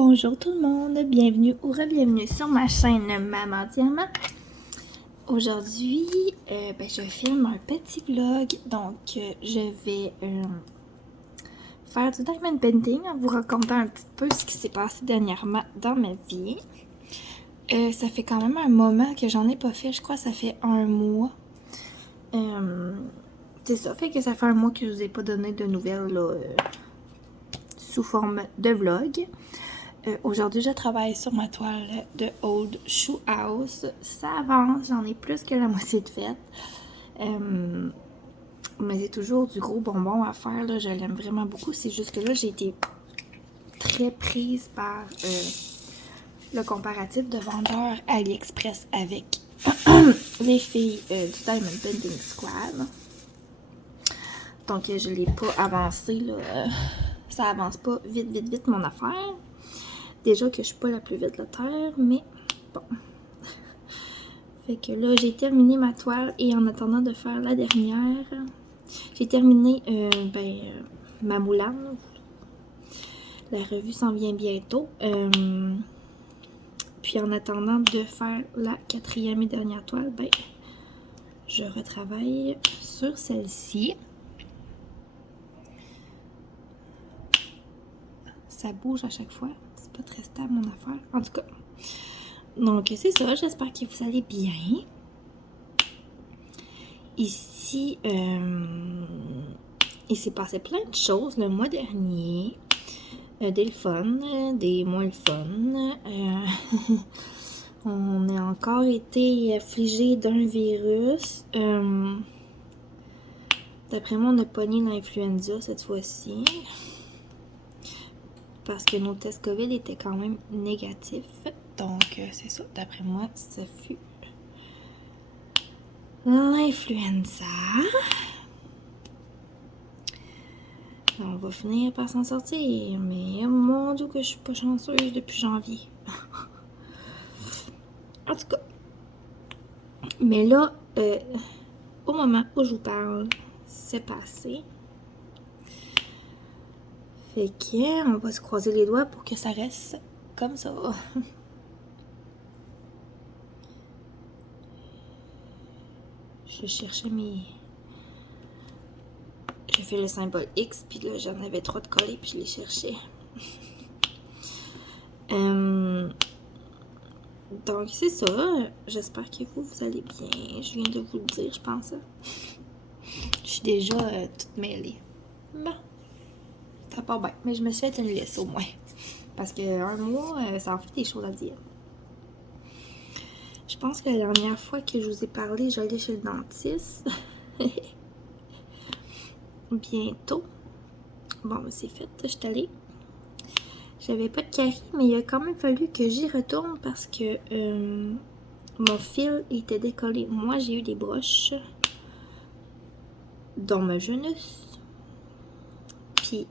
Bonjour tout le monde, bienvenue ou re-bienvenue sur ma chaîne Maman Diamant. Aujourd'hui, je filme un petit vlog, donc je vais faire du diamond painting en vous racontant un petit peu ce qui s'est passé dernièrement dans ma vie. Ça fait quand même un moment que j'en ai pas fait, je crois que ça fait un mois. C'est ça, fait que ça fait un mois que je vous ai pas donné de nouvelles là, sous forme de vlog. Aujourd'hui, je travaille sur ma toile de Old Shoe House. Ça avance, j'en ai plus que la moitié de faite. Mais c'est toujours du gros bonbon à faire, là. Je l'aime vraiment beaucoup. C'est juste que là, j'ai été très prise par le comparatif de vendeurs AliExpress avec les filles du Diamond Painting Squad. Donc, je ne l'ai pas avancé, là. Ça avance pas vite mon affaire. Déjà que je suis pas la plus vite de la terre, mais bon. Fait que là, j'ai terminé ma toile et en attendant de faire la dernière, j'ai terminé ma moulane. La revue s'en vient bientôt. Puis en attendant de faire la quatrième et dernière toile, je retravaille sur celle-ci. Ça bouge à chaque fois. C'est pas très stable mon affaire. En tout cas. Donc c'est ça. J'espère que vous allez bien. Ici, il s'est passé plein de choses le mois dernier. Des le fun, des moins le fun. On a encore été affligé d'un virus. D'après moi, on a pogné l'influenza cette fois-ci. Parce que nos tests COVID étaient quand même négatifs. Donc, c'est ça. D'après moi, ça fut l'influenza. On va finir par s'en sortir. Mais mon Dieu que je suis pas chanceuse depuis janvier. En tout cas. Mais là, au moment où je vous parle, c'est passé. Fait que on va se croiser les doigts pour que ça reste comme ça. Je cherchais mes... J'ai fait le symbole X, puis là, j'en avais 3 de collés, puis je les cherchais. Donc, c'est ça. J'espère que vous allez bien. Je viens de vous le dire, je pense. Je suis déjà toute mêlée. Bon. Ça part bien. Mais je me suis fait une liste, au moins. Parce qu'un mois, ça en fait des choses à dire. Je pense que la dernière fois que je vous ai parlé, j'allais chez le dentiste. Bientôt. Bon, c'est fait. Je suis allée. J'avais pas de carie, mais il a quand même fallu que j'y retourne parce que mon fil était décollé. Moi, j'ai eu des broches dans ma jeunesse. Puis,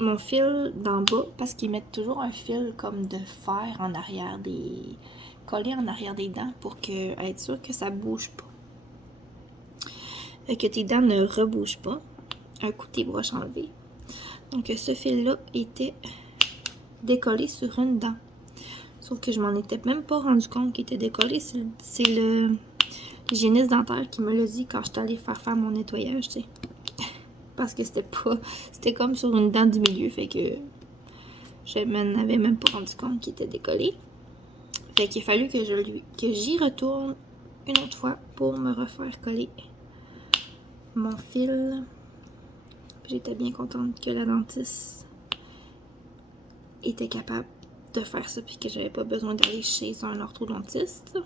mon fil d'en bas, parce qu'ils mettent toujours un fil comme de fer en arrière des... collé en arrière des dents pour être sûr que ça bouge pas. Et que tes dents ne rebougent pas. Un coup, tes broches enlevées. Donc, ce fil-là était décollé sur une dent. Sauf que je m'en étais même pas rendu compte qu'il était décollé. C'est l'hygiéniste dentaire qui me l'a dit quand j'étais allée faire mon nettoyage, tu sais. Parce que c'était comme sur une dent du milieu, fait que je m'en avais même pas rendu compte qu'il était décollé. Fait qu'il a fallu que j'y retourne une autre fois pour me refaire coller mon fil. J'étais bien contente que la dentiste était capable de faire ça puis que j'avais pas besoin d'aller chez un orthodontiste.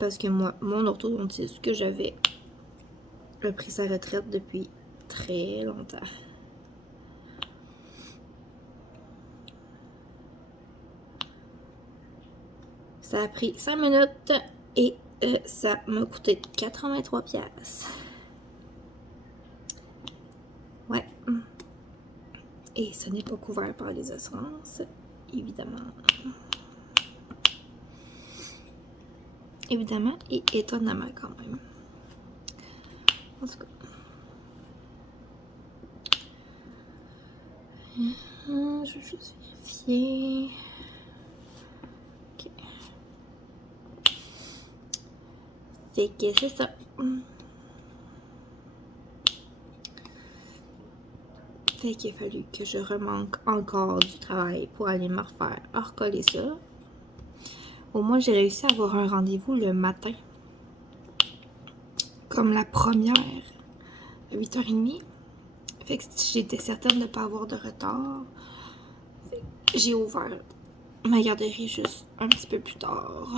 Parce que moi, mon orthodontiste que j'avais a pris sa retraite depuis très longtemps. Ça a pris 5 minutes et ça m'a coûté 83$. Ouais. Et ce n'est pas couvert par les assurances, évidemment. Évidemment et étonnamment quand même. En tout cas. Je vais juste vérifier. Ok. Fait que c'est ça. Fait qu'il a fallu que je remanque encore du travail pour aller me refaire recoller ça. Au moins, j'ai réussi à avoir un rendez-vous le matin. Comme la première, à 8h30. Fait que j'étais certaine de ne pas avoir de retard. J'ai ouvert ma garderie juste un petit peu plus tard.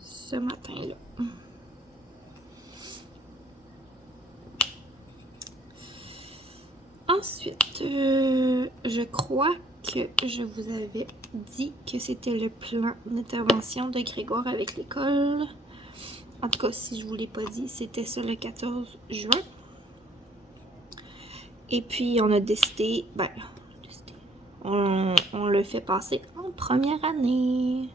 Ce matin-là. Ensuite, je crois que je vous avais dit que c'était le plan d'intervention de Grégoire avec l'école. En tout cas, si je vous l'ai pas dit, c'était ça le 14 juin. Et puis, on a décidé, on le fait passer en première année.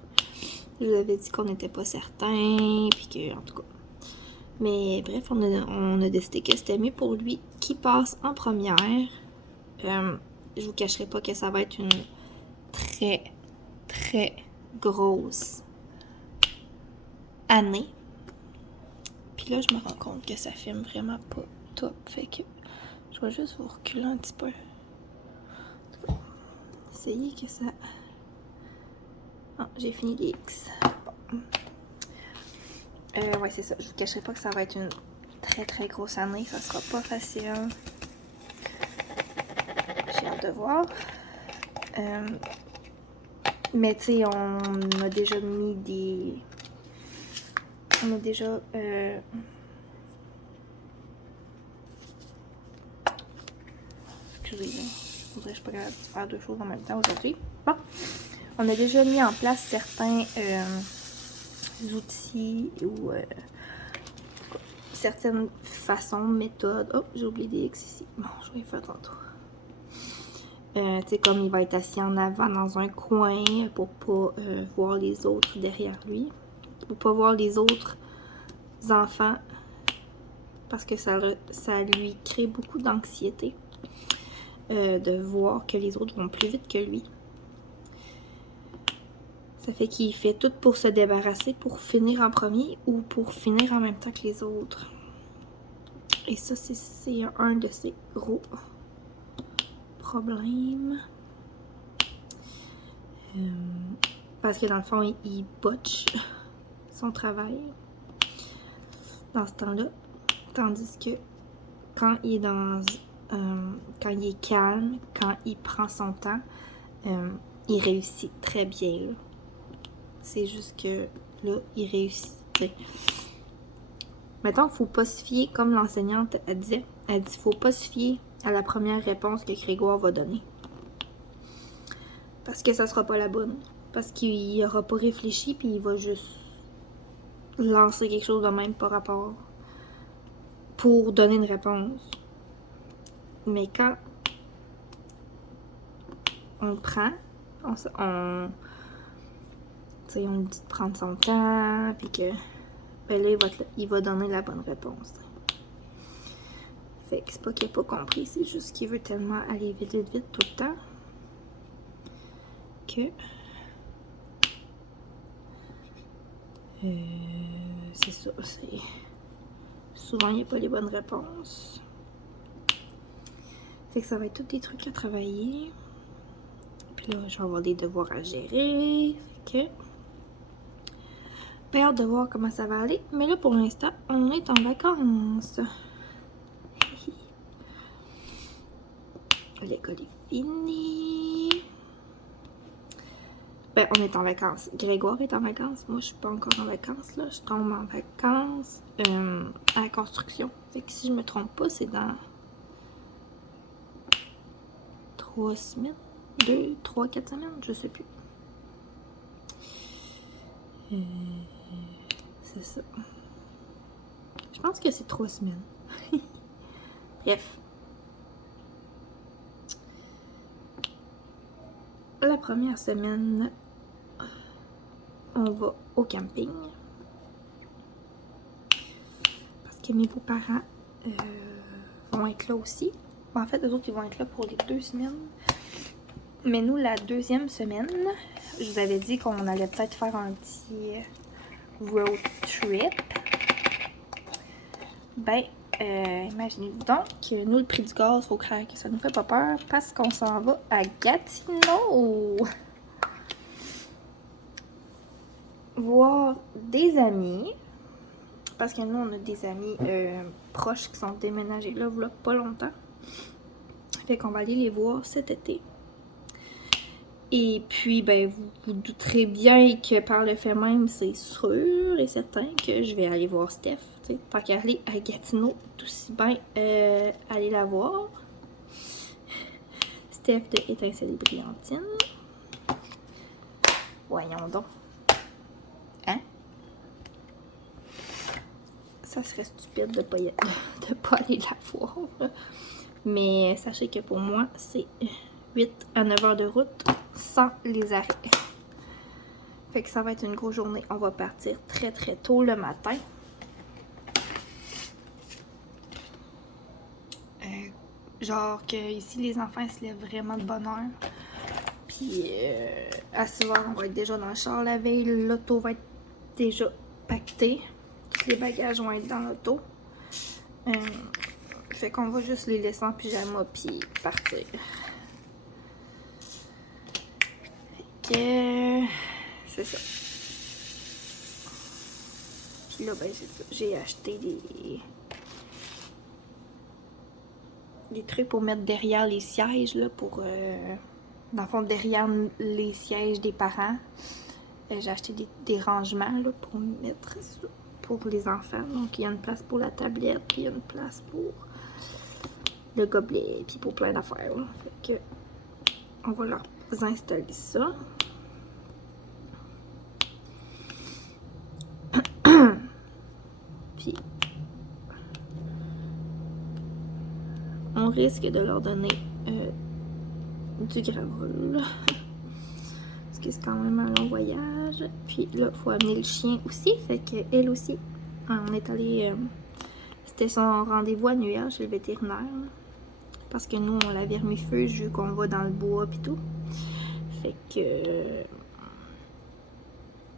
Je vous avais dit qu'on n'était pas certain, puis que, en tout cas. Mais bref, on a décidé que c'était mieux pour lui qu'il passe en première. Je vous cacherai pas que ça va être une très, très grosse année. Puis là, je me rends compte que ça filme vraiment pas top. Fait que je vais juste vous reculer un petit peu. Essayer que ça... Ah, j'ai fini les X. Bon. Ouais, c'est ça. Je vous cacherai pas que ça va être une très, très grosse année. Ça sera pas facile. J'ai hâte de voir. Mais tu sais, on a déjà mis des... On a déjà... Excusez-moi. Faudrait que je pas capable de faire deux choses en même temps aujourd'hui. Bon. On a déjà mis en place certains outils ou certaines façons, méthodes. Oh, j'ai oublié des X ici. Bon, je vais les faire tantôt. Tu sais, comme il va être assis en avant dans un coin pour pas voir les autres derrière lui. Pour pas voir les autres enfants. Parce que ça lui crée beaucoup d'anxiété. De voir que les autres vont plus vite que lui. Ça fait qu'il fait tout pour se débarrasser, pour finir en premier ou pour finir en même temps que les autres. Et ça, c'est un de ses gros problèmes. Parce que dans le fond, il botche son travail dans ce temps-là. Tandis que quand il est quand il est calme, quand il prend son temps, il réussit très bien. C'est juste que là, il réussit. T'sais. Mettons qu'il ne faut pas se fier, comme l'enseignante elle dit, faut pas se fier à la première réponse que Grégoire va donner. Parce que ça sera pas la bonne. Parce qu'il n'aura pas réfléchi, puis il va juste lancer quelque chose de même par rapport pour donner une réponse. Mais quand on prend, on lui dit de prendre son temps, puis que ben là, il va donner la bonne réponse. Fait que c'est pas qu'il n'a pas compris, c'est juste qu'il veut tellement aller vite, vite, vite tout le temps que c'est ça. Souvent, il n'y a pas les bonnes réponses. Fait que ça va être tous des trucs à travailler. Puis là, je vais avoir des devoirs à gérer. Fait que j'ai hâte de voir comment ça va aller. Mais là, pour l'instant, on est en vacances. L'école est finie. Ben, on est en vacances. Grégoire est en vacances. Moi, je suis pas encore en vacances, là. Je tombe en vacances à la construction. Fait que si je me trompe pas, c'est dans 3 semaines. 2, 3, 4 semaines, je sais plus. C'est ça. Je pense que c'est 3 semaines. Bref. La première semaine, on va au camping. Parce que mes beaux-parents vont vont être là aussi. En fait, eux autres, ils vont être là pour les 2 semaines. Mais nous, la 2e semaine, je vous avais dit qu'on allait peut-être faire un petit road trip. Ben, imaginez-vous donc que nous, le prix du gaz, faut croire que ça nous fait pas peur parce qu'on s'en va à Gatineau voir des amis. Parce que nous, on a des amis proches qui sont déménagés là, voilà pas longtemps. Fait qu'on va aller les voir cet été. Et puis, ben, vous douterez bien que par le fait même, c'est sûr et certain que je vais aller voir Steph. T'sais, tant qu'à aller à Gatineau, tout aussi bien aller la voir. Steph de Étincelles et Brillantines. Voyons donc. Hein? Ça serait stupide de pas aller la voir. Mais sachez que pour moi, c'est 8 à 9 heures de route sans les arrêts. Fait que ça va être une grosse journée. On va partir très très tôt le matin. Genre que ici les enfants se lèvent vraiment de bonne heure. Puis à 6 heures, on va être déjà dans le char la veille. L'auto va être déjà pactée. Tous les bagages vont être dans l'auto. Fait qu'on va juste les laisser en pyjama puis partir. Fait que c'est ça. Puis là, ben c'est ça. J'ai acheté des trucs pour mettre derrière les sièges, là, pour... dans le fond, derrière les sièges des parents. J'ai acheté des rangements, là, pour mettre ça pour les enfants. Donc, il y a une place pour la tablette, puis il y a une place pour le gobelet, puis pour plein d'affaires, là. Fait que, on va leur installer ça. Puis, on risque de leur donner du gravel. Parce que c'est quand même un long voyage. Puis là, il faut amener le chien aussi. Fait qu'elle aussi, on est allé... c'était son rendez-vous annuel chez le vétérinaire. Parce que nous, on l'avait remis feu vu qu'on va dans le bois puis tout. Fait que...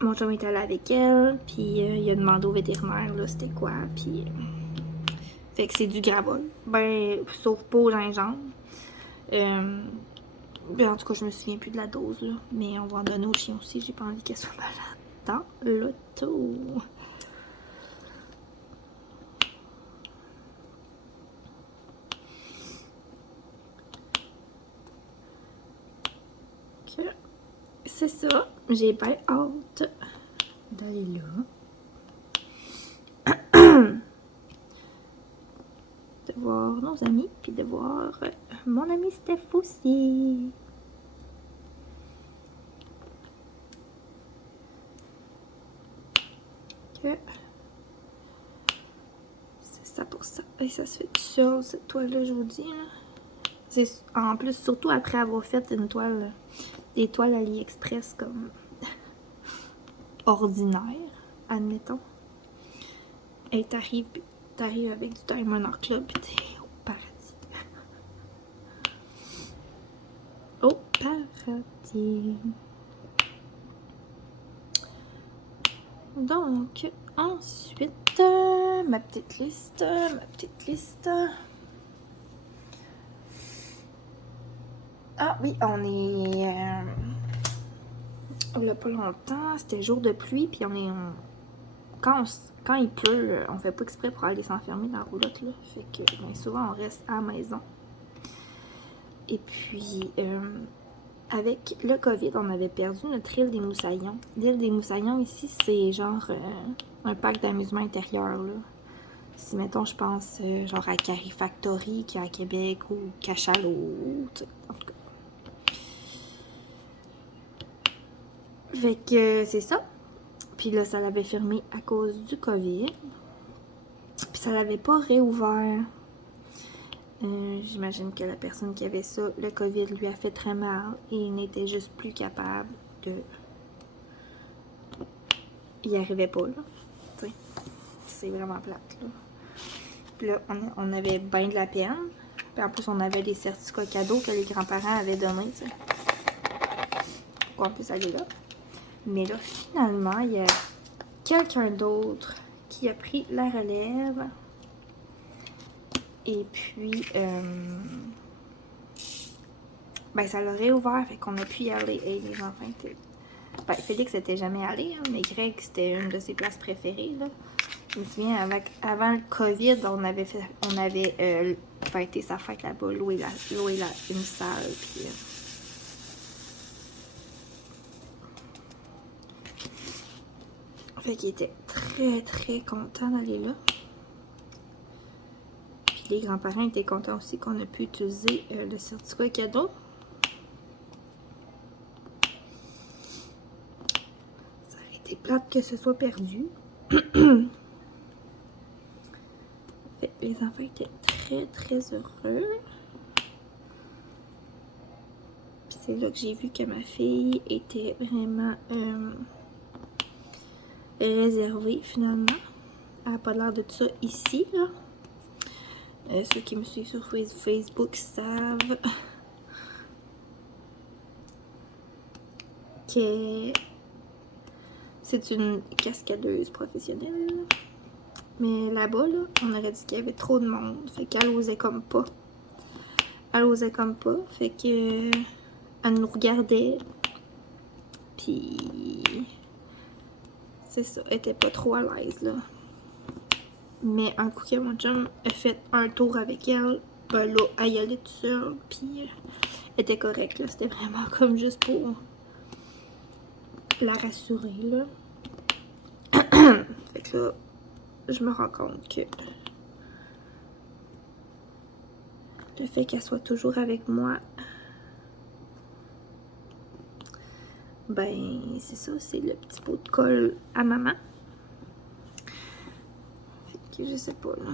mon chum est allé avec elle. Puis il a demandé au vétérinaire, là, c'était quoi. Puis... fait que c'est du gravel. Ben, sauf pas au gingembre. Ben, en tout cas, je me souviens plus de la dose, là. Mais on va en donner au chien aussi. J'ai pas envie qu'elle soit malade dans l'auto. Okay. C'est ça. J'ai bien hâte d'aller là. De voir nos amis. Puis de voir mon ami Steph aussi. C'est ça pour ça. Et ça se fait tout seul, cette toile-là, je vous dis. C'est en plus, surtout après avoir fait une toile, des toiles AliExpress comme ordinaire, admettons. Et t'arrives avec du Diamond Art Club et t'es au paradis. Au paradis. Donc, ensuite, ma petite liste. Ah oui, on est... il y a pas longtemps, c'était jour de pluie, puis on est... quand il pleut, on fait pas exprès pour aller s'enfermer dans la roulotte, là. Fait que bien souvent, on reste à la maison. Et puis, avec le COVID, on avait perdu notre île des Moussaillons. L'île des Moussaillons, ici, c'est genre un parc d'amusement intérieur, là. Si, mettons, je pense genre à Carrie Factory, qui est à Québec, ou Cachalot, en tout cas. Fait que c'est ça. Puis là, ça l'avait fermé à cause du COVID. Puis ça l'avait pas réouvert. J'imagine que la personne qui avait ça, le COVID, lui a fait très mal et il n'était juste plus capable de... Il n'y arrivait pas, là. T'sais, c'est vraiment plate, là. Puis là, on avait bien de la peine. Puis en plus, on avait des certificats cadeaux que les grands-parents avaient donnés, tu sais. Pour qu'on puisse aller là. Mais là, finalement, il y a quelqu'un d'autre qui a pris la relève. Et puis, ben, ça l'a réouvert, fait qu'on a pu y aller. Et les enfants étaient... Ben, Félix n'était jamais allé, hein, mais Greg, c'était une de ses places préférées, là. Je me souviens, avant le COVID, on avait fêté sa fête là-bas, loué une salle, puis... Fait qu'il était très, très content d'aller là. Puis les grands-parents étaient contents aussi qu'on a pu utiliser le certificat cadeau. Ça aurait été plate que ce soit perdu. Fait que les enfants étaient très, très heureux. Puis c'est là que j'ai vu que ma fille était vraiment réservée finalement. Elle n'a pas l'air de ça ici, là. Ceux qui me suivent sur Facebook savent que c'est une cascadeuse professionnelle. Mais là-bas, là, on aurait dit qu'il y avait trop de monde. Fait qu'elle osait comme pas. Fait que elle nous regardait. Puis c'est ça, elle était pas trop à l'aise, là. Mais un coup que mon chum a fait un tour avec elle, ben là, elle y allait toute seule, puis elle était correcte, là. C'était vraiment comme juste pour la rassurer, là. Fait que là, je me rends compte que le fait qu'elle soit toujours avec moi, ben, c'est ça, c'est le petit pot de colle à maman. Fait que je sais pas, là.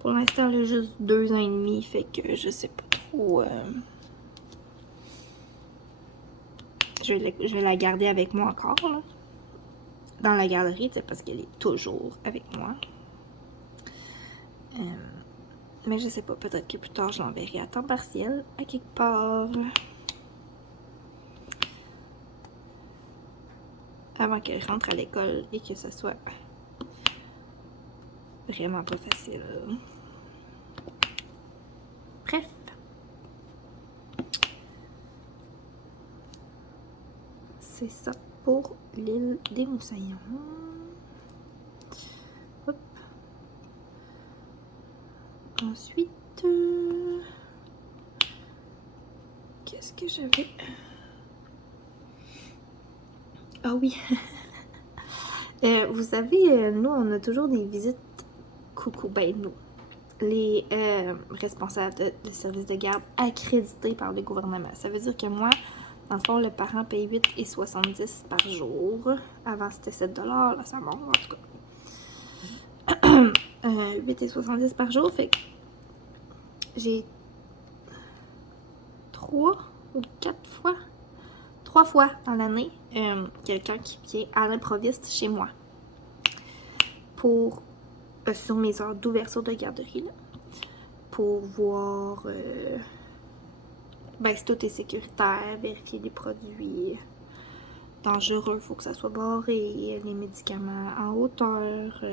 Pour l'instant, elle a juste 2 ans et demi, fait que je sais pas trop. Je vais la garder avec moi encore, là. Dans la garderie, tu sais, parce qu'elle est toujours avec moi. Mais je sais pas, peut-être que plus tard, je l'enverrai à temps partiel, à quelque part. Avant qu'elle rentre à l'école et que ce soit vraiment pas facile. Bref. C'est ça pour l'île des Moussaillons. Hop. Ensuite, qu'est-ce que j'avais? Ah oui. Vous savez, nous, on a toujours des visites coucou. Ben, nous, les responsables de services de garde accrédités par le gouvernement. Ça veut dire que moi, dans le fond, le parent paye 8,70 par jour. Avant, c'était 7 $. Là, ça monte, en tout cas. 8,70 par jour. Fait que j'ai 3 fois dans l'année quelqu'un qui vient à l'improviste chez moi pour sur mes heures d'ouverture de garderie là, pour voir ben, si tout est sécuritaire, vérifier les produits dangereux, il faut que ça soit barré, les médicaments en hauteur,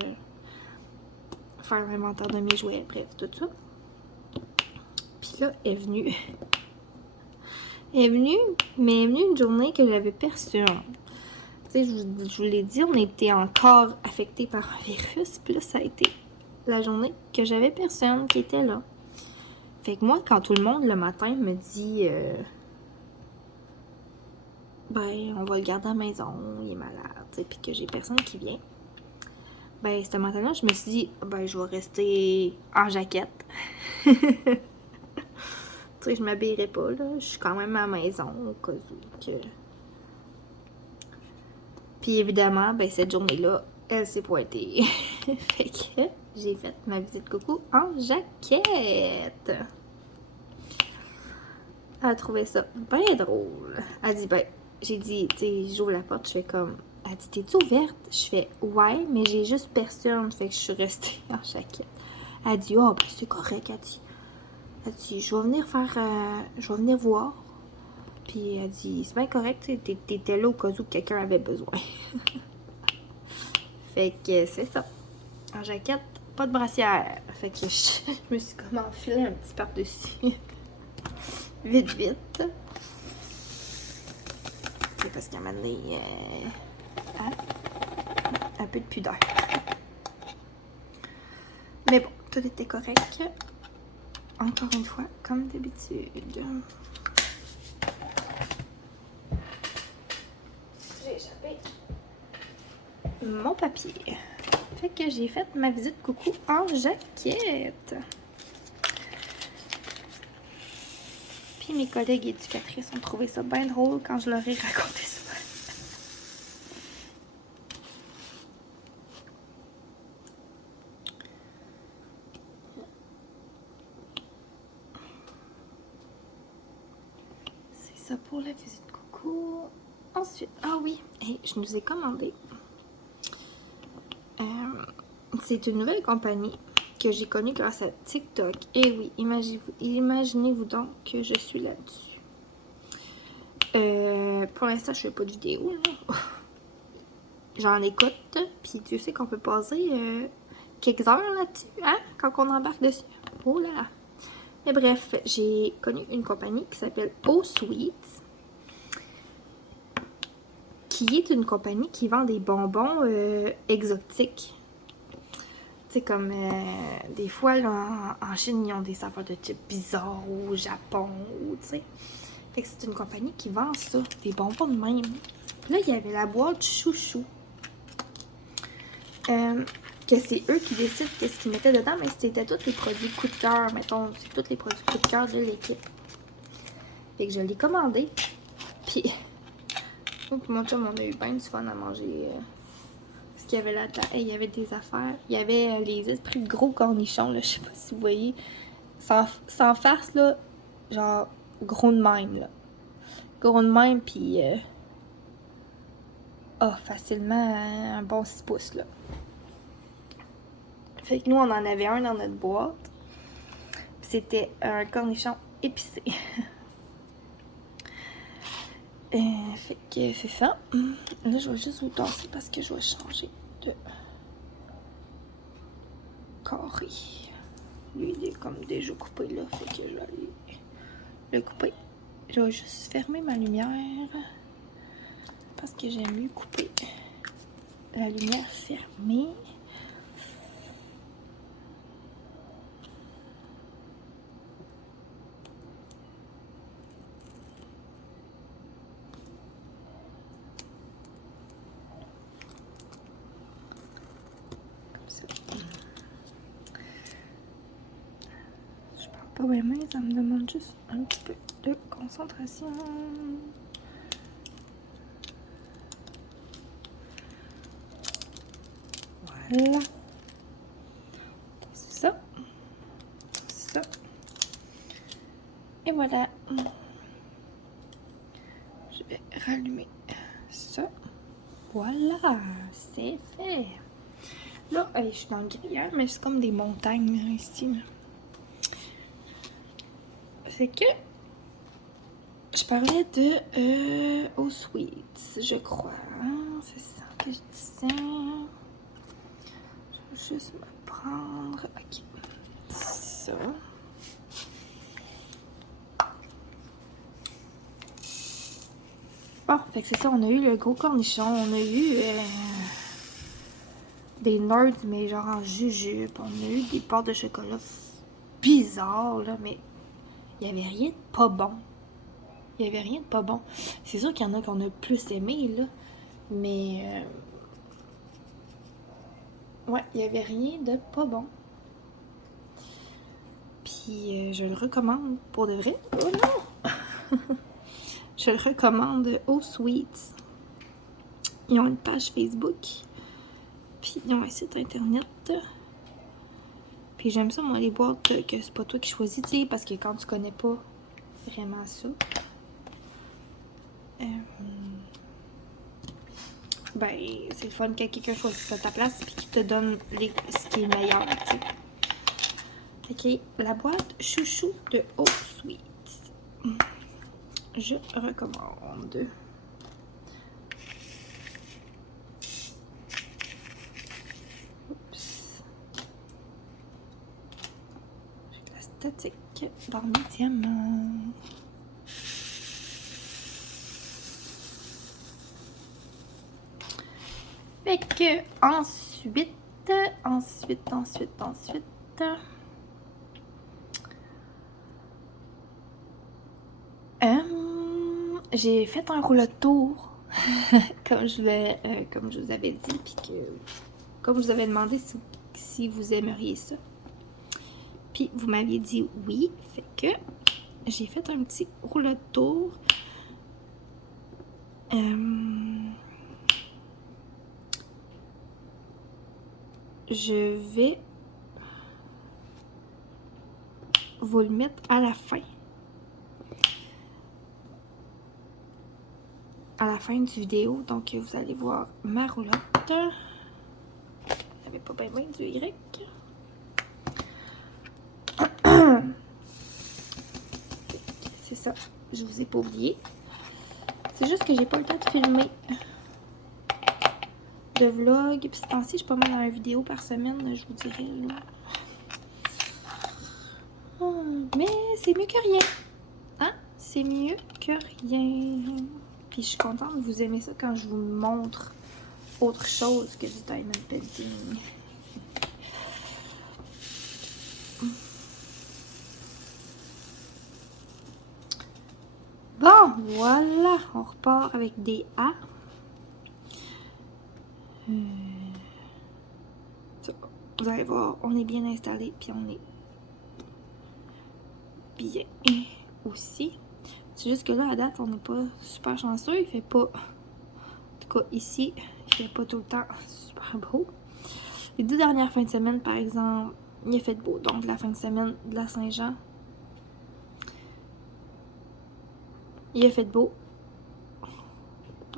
faire l'inventaire de mes jouets, bref, tout ça. Puis là, elle est venue. Mais elle est venue une journée que j'avais personne. Tu sais, je vous l'ai dit, on était encore affecté par un virus. Puis là, ça a été la journée que j'avais personne qui était là. Fait que moi, quand tout le monde, le matin, me dit ben, on va le garder à la maison, il est malade, tu sais, puis que j'ai personne qui vient. Ben, ce matin-là, je me suis dit, ben, je vais rester en jaquette. Tu sais, je m'habillerai pas, là. Je suis quand même à la maison, au cas où que... Puis évidemment, ben, cette journée-là, elle s'est pointée. Fait que j'ai fait ma visite coucou en jaquette. Elle a trouvé ça bien drôle. Elle dit, ben, j'ai dit, tu sais, j'ouvre la porte, je fais comme, Elle dit, t'es-tu ouverte? Je fais, ouais, mais j'ai juste personne. Fait que je suis restée en jaquette. Elle dit, oh, ben c'est correct. Elle dit, je vais venir voir. Puis elle dit, c'est bien correct, t'étais là au cas où quelqu'un avait besoin. Fait que c'est ça. En jaquette, pas de brassière. Fait que je me suis comme enfilé un petit par-dessus. Vite, vite. C'est parce qu'à un moment donné, un peu de pudeur. Mais bon, tout était correct. Encore une fois, comme d'habitude. J'ai échappé mon papier. Fait que j'ai fait ma visite coucou en jaquette. Puis mes collègues éducatrices ont trouvé ça bien drôle quand je leur ai raconté ça. C'est ça pour la visite coucou. Ensuite, ah oui, hey, je nous ai commandé. C'est une nouvelle compagnie que j'ai connue grâce à TikTok. Et oui, imaginez-vous donc que je suis là-dessus. Pour l'instant, je fais pas de vidéo. J'en écoute, puis tu sais qu'on peut passer quelques heures là-dessus, hein, quand on embarque dessus. Oh là là! Mais bref, j'ai connu une compagnie qui s'appelle Oh Sweets, qui est une compagnie qui vend des bonbons exotiques. Tu sais, comme des fois, là, en Chine, ils ont des saveurs de chips bizarres, ou au Japon, ou tu sais. Fait que c'est une compagnie qui vend ça, des bonbons de même. Puis là, il y avait la boîte chouchou. Que c'est eux qui décident qu'est-ce qu'ils mettaient dedans, mais c'était tous les produits coup de cœur, mettons, c'est tous les produits coup de cœur de l'équipe. Fait que je l'ai commandé, puis mon chum, on a eu bien du fun à manger ce qu'il y avait là-dedans. Il y avait des affaires, il y avait les esprits de gros cornichons, là, je sais pas si vous voyez, sans farce, là, genre gros de même, là. Gros de même, puis facilement un bon 6 pouces, là. Fait que nous, on en avait un dans notre boîte. C'était un cornichon épicé. Fait que c'est ça. Là, je vais juste vous tasser parce que je vais changer de carré. Lui, il est comme déjà coupé là. Fait que je vais aller le couper. Je vais juste fermer ma lumière parce que j'aime mieux couper la lumière fermée. Pas vraiment, ça me demande juste un petit peu de concentration. Voilà. C'est ça. C'est ça. Et voilà. Je vais rallumer ça. Voilà, c'est fait. Là, je suis dans le gruyère, mais c'est comme des montagnes ici. C'est que je parlais de Oh Sweets, je crois. C'est ça que je disais. Je vais juste me prendre. Ok. Ça. Bon, fait que c'est ça, on a eu le gros cornichon, on a eu des nerds, mais genre en jujube, on a eu des pâtes de chocolat bizarres, là, mais il n'y avait rien de pas bon. Il n'y avait rien de pas bon. C'est sûr qu'il y en a qu'on a plus aimé, là, mais ouais, il n'y avait rien de pas bon. Puis je le recommande pour de vrai. Oh non! Je le recommande aux Sweets. Ils ont une page Facebook. Puis ils ont un site internet. Puis j'aime ça, moi, les boîtes, que c'est pas toi qui choisis, tu sais, parce que quand tu connais pas vraiment ça. ben, c'est le fun que quelqu'un choisisse à ta place et qui te donne ce qui est meilleur, tu sais. Ok, la boîte chouchou de Oh Sweet. Je recommande. Oups. J'ai de la statique dans mes diamants. Fait que ensuite, j'ai fait un rouleau-tour comme je vous avais dit, puis comme je vous avais demandé si vous aimeriez ça. Puis vous m'aviez dit oui, fait que j'ai fait un petit rouleau-tour. Je vais vous le mettre à la fin. À la fin du vidéo, donc vous allez voir ma roulotte. J'avais pas bien du Y. C'est ça, je vous ai pas oublié. C'est juste que j'ai pas le temps de filmer de vlog. Puis ce temps-ci, je suis pas mal dans une vidéo par semaine, je vous dirais. Là. Mais c'est mieux que rien. Hein? C'est mieux que rien. Puis je suis contente que vous aimez ça quand je vous montre autre chose que du diamond painting. Bon, voilà, on repart avec des A. Vous allez voir, on est bien installé, puis on est bien aussi. C'est juste que là, à date, on n'est pas super chanceux. Il fait pas, en tout cas ici, il fait pas tout le temps super beau. Les 2 dernières fins de semaine, par exemple, il a fait beau. Donc, la fin de semaine de la Saint-Jean, il a fait beau.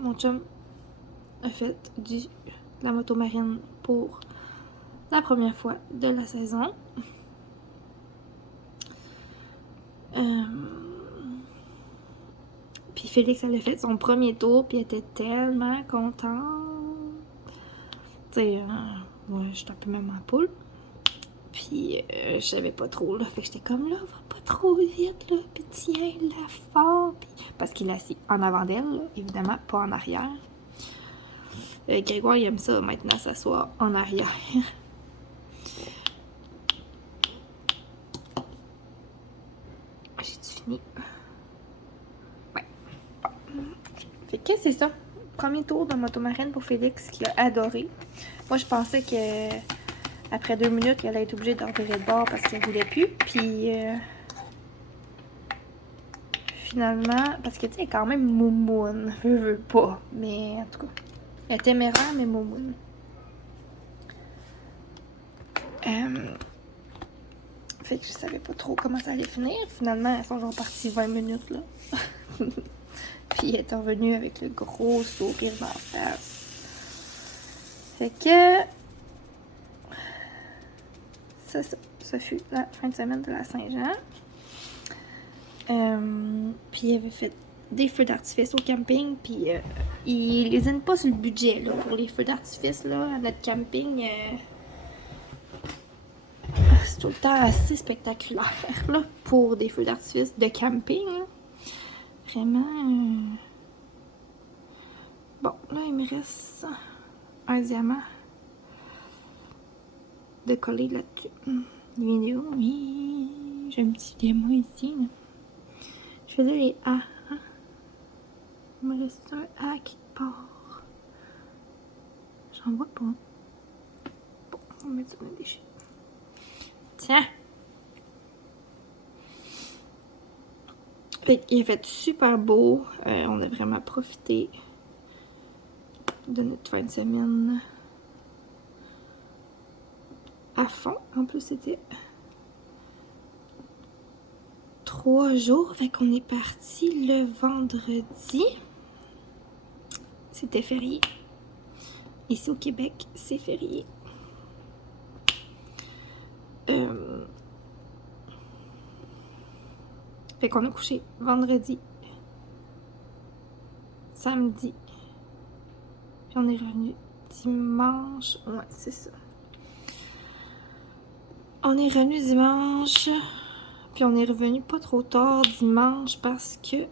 Mon chum a fait de la moto marine pour la première fois de la saison. Puis Félix, elle a fait son premier tour, puis elle était tellement contente. Tu sais, moi, j'étais un peu même en poule. Puis, je savais pas trop, là. Fait que j'étais comme, là, va pas trop vite, là. Puis tiens-la fort. Puis, parce qu'il est assis en avant d'elle, là, évidemment, pas en arrière. Grégoire, il aime ça, maintenant, s'asseoir en arrière. J'ai-tu fini? Ouais. Fait que c'est ça. Premier tour de motomarine pour Félix, qu'il a adoré. Moi, je pensais que après 2 minutes, il allait être obligé d'en virer de bord parce qu'il voulait plus. Puis, finalement, parce que tu sais, elle est quand même moumoune. Veux pas. Mais en tout cas, elle est téméraire, mais moumoune. Fait que je savais pas trop comment ça allait finir. Finalement, elles sont genre parties 20 minutes, là. Puis elle est revenue avec le gros sourire d'en face. Fait que... ça fut la fin de semaine de la Saint-Jean. Puis il avait fait des feux d'artifice au camping. Puis il lésine pas sur le budget, là. Pour les feux d'artifice, là, à notre camping... c'est tout le temps assez spectaculaire, là, pour des feux d'artifice de camping, là. Vraiment... Bon, là, il me reste un diamant de coller là-dessus. Vidéo, oui. J'ai un petit diamant ici, là. Je faisais les A, hein? Il me reste un A qui part. J'en vois pas. Bon, on va mettre ça dans les déchets. Tiens! Fait qu'il a fait super beau. On a vraiment profité de notre fin de semaine à fond. En plus, c'était 3 jours. Fait qu'on est parti le vendredi. C'était férié. Ici au Québec, c'est férié. Fait qu'on a couché vendredi, samedi, puis on est revenu dimanche. Ouais, c'est ça. On est revenu dimanche, puis on est revenu pas trop tard dimanche parce que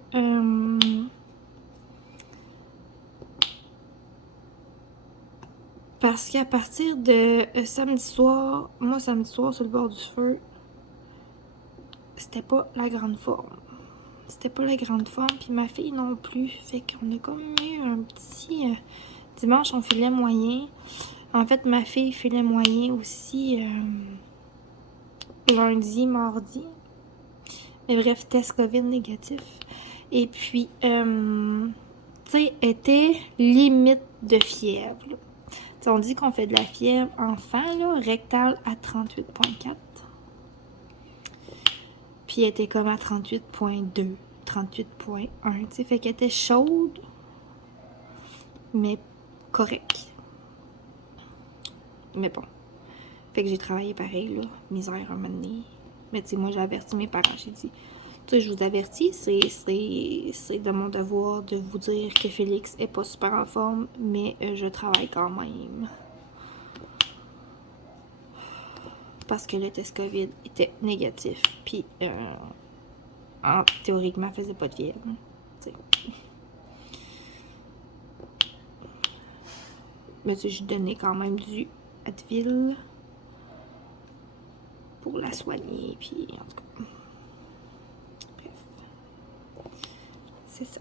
qu'à partir de samedi soir, moi samedi soir sur le bord du feu, c'était pas la grande forme. C'était pas la grande forme, puis ma fille non plus. Fait qu'on a comme eu un petit... dimanche, on filait moyen. En fait, ma fille filait moyen aussi lundi, mardi. Mais bref, test COVID négatif. Et puis, tu sais, était limite de fièvre. On dit qu'on fait de la fièvre enfant, là, rectale à 38,4. Puis elle était comme à 38,2, 38,1. Tu sais, fait qu'elle était chaude, mais correcte. Mais bon. Fait que j'ai travaillé pareil, là. Misère un moment donné. Mais tu sais, moi, j'ai averti mes parents. J'ai dit, tu sais, je vous avertis, c'est de mon devoir de vous dire que Félix est pas super en forme, mais je travaille quand même. Parce que le test COVID était négatif. Puis, théoriquement, elle faisait pas de fièvre. T'sais. Mais tu sais, je donnais quand même du Advil pour la soigner. Puis, en tout cas. Bref. C'est ça.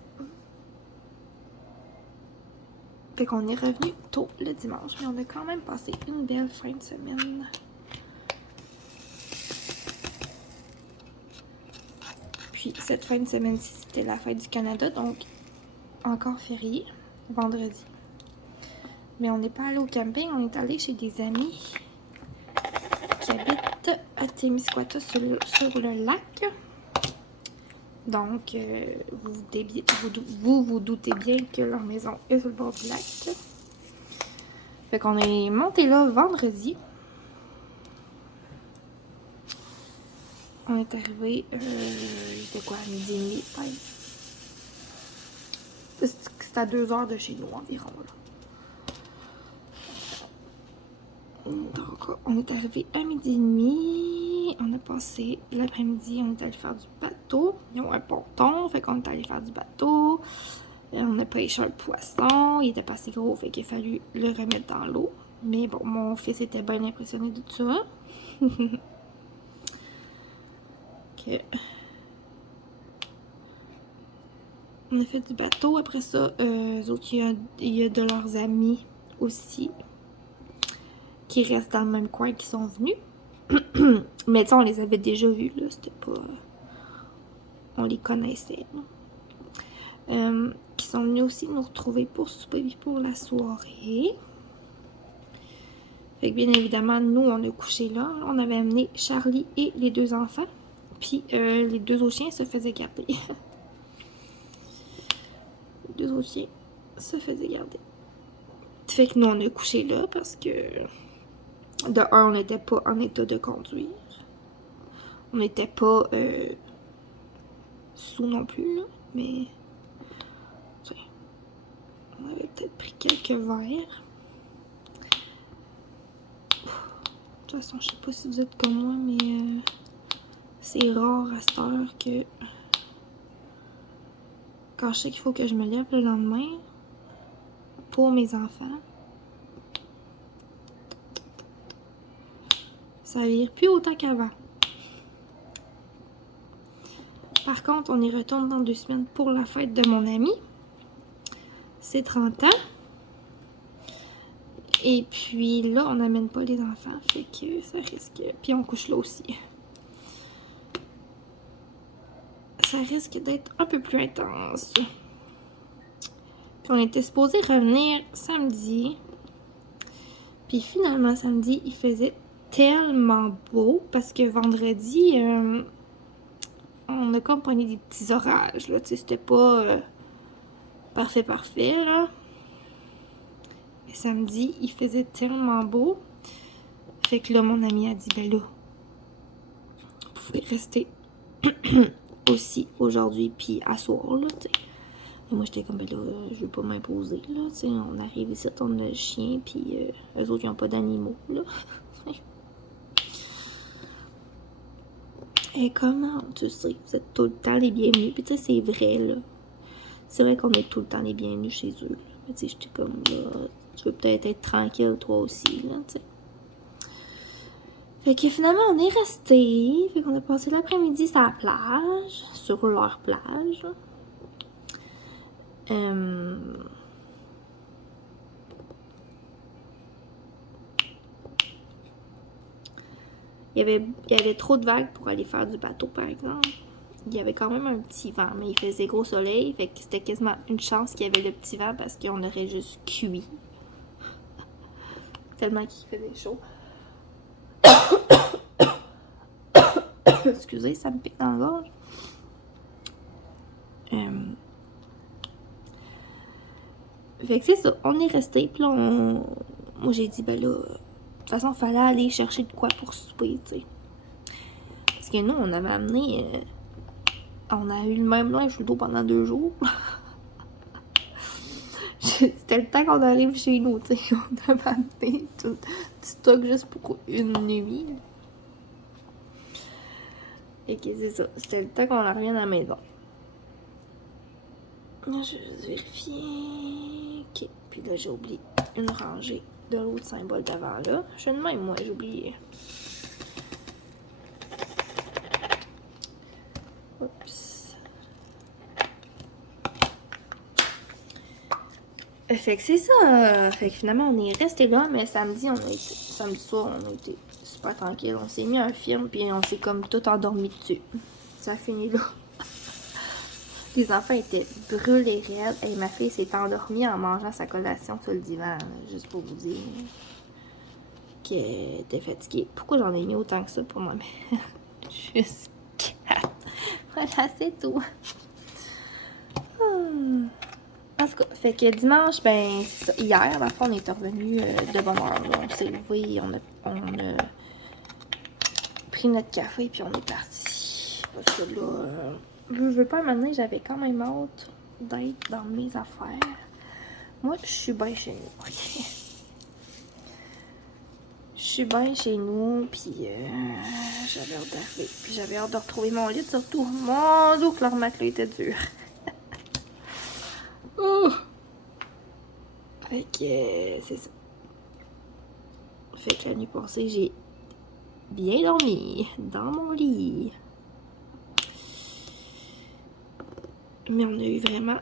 Fait qu'on est revenu tôt le dimanche, mais on a quand même passé une belle fin de semaine. Puis cette fin de semaine-ci, c'était la fête du Canada, donc encore férié, vendredi. Mais on n'est pas allé au camping, on est allé chez des amis qui habitent à Témiscouata sur le lac. Donc, vous doutez bien que leur maison est sur le bord du lac. Fait qu'on est monté là vendredi. On est arrivé, il était quoi, à midi et demi, peut-être. C'est à 2 heures de chez nous environ, là. Donc, on est arrivé à midi et demi. On a passé l'après-midi, on est allé faire du bateau. Ils ont un ponton, fait qu'on est allé faire du bateau. On a pêché un poisson. Il était pas assez gros, fait qu'il a fallu le remettre dans l'eau. Mais bon, mon fils était bien impressionné de tout ça. Okay. On a fait du bateau. Après ça, eux autres, il y a de leurs amis aussi qui restent dans le même coin qui sont venus. Mais tu sais, on les avait déjà vus, là. C'était pas... on les connaissait, qui sont venus aussi nous retrouver pour souper et pour la soirée. Fait que bien évidemment, nous, on a couché là. On avait amené Charlie et les 2 enfants. Puis les 2 autres chiens se faisaient garder. Les 2 autres chiens se faisaient garder. Fait que nous, on a couché là parce que de un, on n'était pas en état de conduire. On n'était pas sous non plus, là. Mais on avait peut-être pris quelques verres. De toute façon, je sais pas si vous êtes comme moi, mais c'est rare à cette heure que quand je sais qu'il faut que je me lève le lendemain pour mes enfants, ça vire plus autant qu'avant. Par contre, on y retourne dans 2 semaines pour la fête de mon ami. C'est 30 ans. Et puis là, on n'amène pas les enfants, fait que ça risque... Puis on couche là aussi. Ça risque d'être un peu plus intense. Puis on était supposé revenir samedi. Puis finalement, samedi, il faisait tellement beau parce que vendredi, on a comme pogné des petits orages, là. Tu sais, c'était pas parfait, là. samedi, il faisait tellement beau. Fait que là, mon ami a dit, ben là, vous pouvez rester aussi aujourd'hui, puis à soir, là, tu sais. Et moi, j'étais comme, ben là, je veux pas m'imposer, là, tu sais. On arrive ici, on a le chien, puis eux autres, ils ont pas d'animaux, là. Et comment, tu sais, vous êtes tout le temps les bienvenus. Puis tu sais, c'est vrai, là. C'est vrai qu'on est tout le temps les bienvenus chez eux. Mais tu sais, j'étais comme, là, tu veux peut-être être tranquille, toi aussi, là, tu sais. Fait que finalement, on est resté. Fait qu'on a passé l'après-midi sur la plage, sur leur plage. Il y avait trop de vagues pour aller faire du bateau, par exemple. Il y avait quand même un petit vent, mais il faisait gros soleil, fait que c'était quasiment une chance qu'il y avait le petit vent parce qu'on aurait juste cuit. Tellement qu'il faisait chaud. Excusez, ça me pique dans la gorge. Fait que c'est ça, on est resté, puis là, moi j'ai dit, ben là, de toute façon, il fallait aller chercher de quoi pour souper, tu sais. Parce que nous, on avait amené, on a eu le même linge sous le dos pendant 2 jours. C'était le temps qu'on arrive chez nous, tu sais. On avait amené tout stock juste pour une nuit. Et que c'est ça, c'était le temps qu'on revienne à la maison. Je vais juste vérifier. Ok, puis là j'ai oublié une rangée de l'autre symbole d'avant là. Je suis de même, moi, j'ai oublié. Oups. Fait que c'est ça. Fait que finalement, on est resté là, mais samedi soir, on a été super tranquille. On s'est mis un film, puis on s'est comme tout endormi dessus. Ça a fini là. Les enfants étaient brûlés raides. Et ma fille s'est endormie en mangeant sa collation sur le divan, là, juste pour vous dire qu'elle était fatiguée. Pourquoi j'en ai mis autant que ça pour moi? Juste 4. Voilà, c'est tout. En tout cas, fait que dimanche, ben, c'est ça. Hier, dans le fond, on est revenu de bonne heure. Là. On s'est levé, on a pris notre café, puis on est parti. Parce que là, je veux pas m'amener, j'avais quand même hâte d'être dans mes affaires. Moi, je suis bien chez nous. Okay. Je suis bien chez nous, puis j'avais hâte d'arriver. Puis j'avais hâte de retrouver mon lit, surtout. Mon Dieu, que leur matelas était dur. Oh! Fait que c'est ça. Fait que la nuit passée, j'ai bien dormi dans mon lit. Mais on a eu vraiment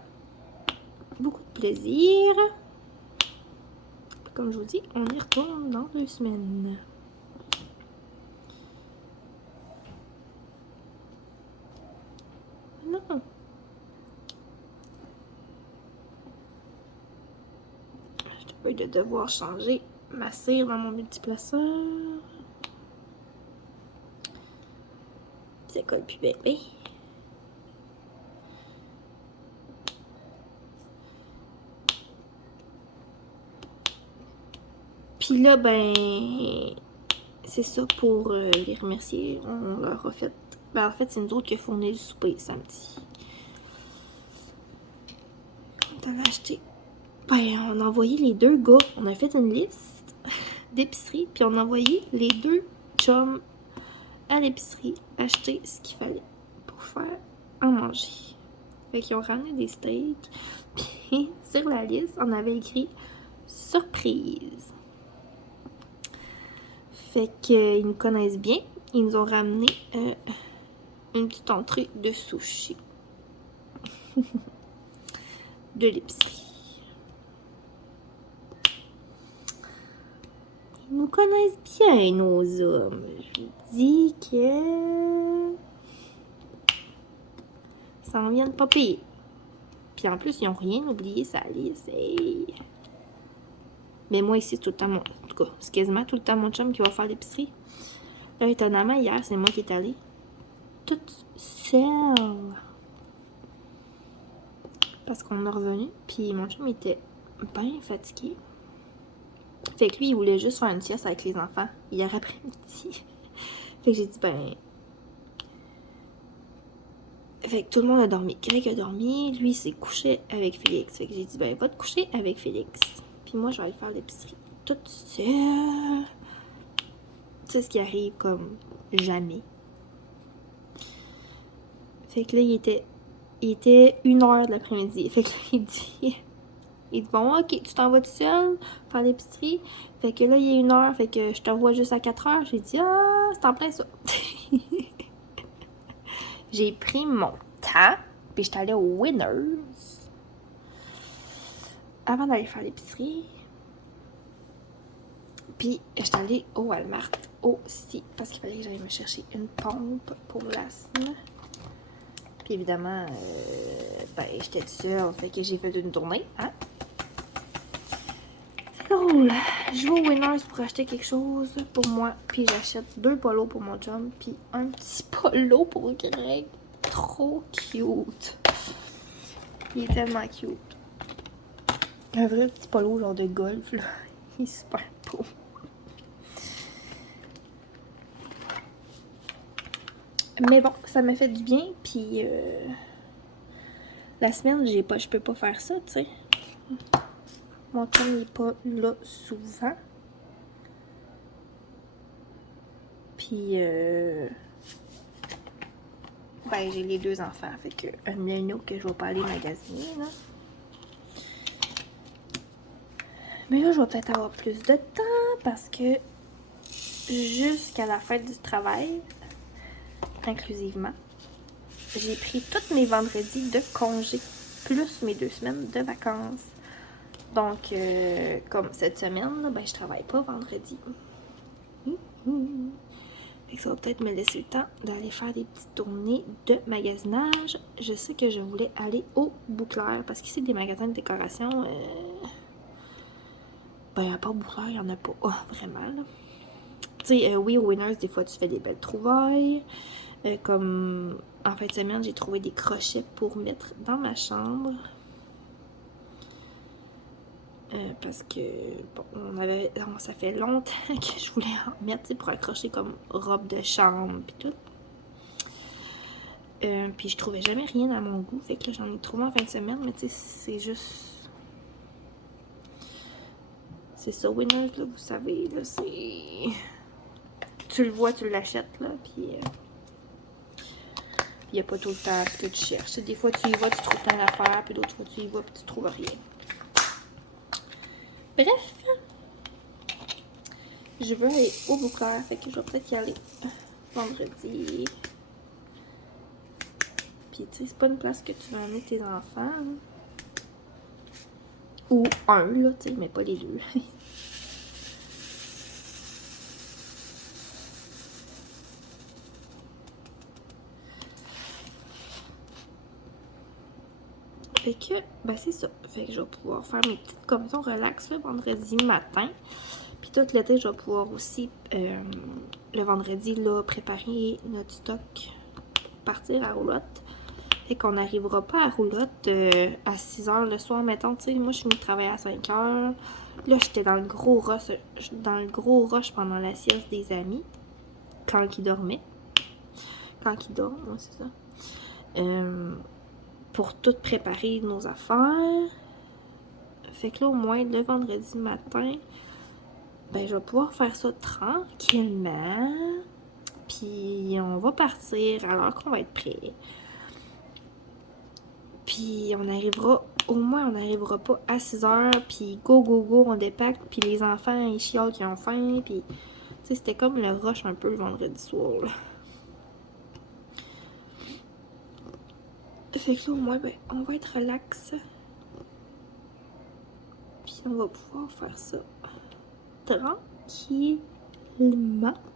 beaucoup de plaisir. Comme je vous dis, on y retourne dans 2 semaines. Non. J'ai peur de devoir changer ma cire dans mon multiplaceur. Ça colle plus bébé. Puis là, ben, c'est ça pour les remercier. On leur a fait. Ben, en fait, c'est nous autres qui avons fourni le souper samedi. On avait acheté. Ben, on a envoyé les 2 gars. On a fait une liste d'épicerie. Puis on a envoyé les 2 chums à l'épicerie acheter ce qu'il fallait pour faire à manger. Fait qu'ils ont ramené des steaks. Puis sur la liste, on avait écrit surprise. Fait qu'ils nous connaissent bien. Ils nous ont ramené une petite entrée de sushi. De l'épicerie. Ils nous connaissent bien, nos hommes. Je vous dis que ça en vient de pas payer. Puis en plus, ils n'ont rien oublié sa liste. Hey. Mais moi, ici, tout le temps, en tout cas, c'est quasiment tout le temps mon chum qui va faire l'épicerie. Là, étonnamment, hier, c'est moi qui est allée toute seule. Parce qu'on est revenu, puis mon chum était bien fatigué. Fait que lui, il voulait juste faire une sieste avec les enfants hier après-midi. Fait que j'ai dit, ben... Fait que tout le monde a dormi. Greg a dormi, lui, il s'est couché avec Félix. Fait que j'ai dit, ben, va te coucher avec Félix. Puis moi, je vais aller faire l'épicerie toute seule. C'est ce qui arrive comme jamais. Fait que là, il était 1h de l'après-midi. Fait que là, il dit, bon, ok, tu t'en vas tout seul faire l'épicerie. Fait que là, il est 1h, fait que je te revois juste à 4h. J'ai dit, ah, c'est en plein ça. J'ai pris mon temps, puis j'étais allée au Winners avant d'aller faire l'épicerie. Puis j'étais allée au Walmart aussi, parce qu'il fallait que j'aille me chercher une pompe pour l'asthme. Puis évidemment, ben, j'étais toute seule, fait que j'ai fait une tournée, hein. C'est drôle. Je vais au Winners pour acheter quelque chose pour moi, puis j'achète 2 polos pour mon chum, puis un petit polo pour Greg. Trop cute. Il est tellement cute. Un vrai petit polo genre de golf, là. Il est super beau. Mais bon, ça m'a fait du bien, puis la semaine, je peux pas faire ça, tu sais. Mon chum n'est pas là souvent. Puis, ben, j'ai les 2 enfants, fait que un autre que je vais pas aller magasiner, là. Mais là, je vais peut-être avoir plus de temps, parce que jusqu'à la fête du travail, inclusivement, j'ai pris tous mes vendredis de congé, plus mes 2 semaines de vacances. Donc, comme cette semaine, là, ben, je travaille pas vendredi. Fait que ça va peut-être me laisser le temps d'aller faire des petites tournées de magasinage. Je sais que je voulais aller au Bouclair, parce qu'ici, des magasins de décoration, ben, à part Bouclair, il n'y en a pas. Oh, vraiment, là. Tu sais, oui, au Winners, des fois, tu fais des belles trouvailles. Comme en fin de semaine, j'ai trouvé des crochets pour mettre dans ma chambre. Parce que, bon, ça fait longtemps que je voulais en mettre, pour accrocher comme robe de chambre pis tout. Puis je trouvais jamais rien à mon goût, fait que là, j'en ai trouvé en fin de semaine, mais tu sais, c'est juste... C'est ça, Winners, là, vous savez, là, c'est... Tu le vois, tu l'achètes, là, puis... il n'y a pas tout le temps ce que tu cherches. Des fois, tu y vas, tu trouves plein d'affaires, puis d'autres fois, tu y vas, puis tu trouves rien. Bref, je veux aller au Bouclair, fait que je vais peut-être y aller vendredi. Puis, tu sais, c'est pas une place que tu vas amener tes enfants. Hein. Ou un, là, tu sais, mais pas les 2. Fait que, ben c'est ça. Fait que je vais pouvoir faire mes petites commissions relax le vendredi matin. Puis tout l'été, je vais pouvoir aussi, le vendredi, là, préparer notre stock pour partir à Roulotte. Fait qu'on n'arrivera pas à Roulotte à 6h le soir, mettons. Tu sais, moi, je suis venue travailler à 5h. Là, j'étais dans le gros rush pendant la sieste des amis. Quand ils dormaient. Quand ils dorment, moi, c'est ça. Pour tout préparer nos affaires. Fait que là, au moins, le vendredi matin, ben, je vais pouvoir faire ça tranquillement. Puis, on va partir alors qu'on va être prêt. Puis, on n'arrivera pas à 6h. Puis, go, on dépack. Puis, les enfants, ils chiolent qu'ils ont faim. Puis, tu sais, c'était comme le rush un peu le vendredi soir, là. Fait que là, au moins, ben, on va être relax. Puis on va pouvoir faire ça tranquillement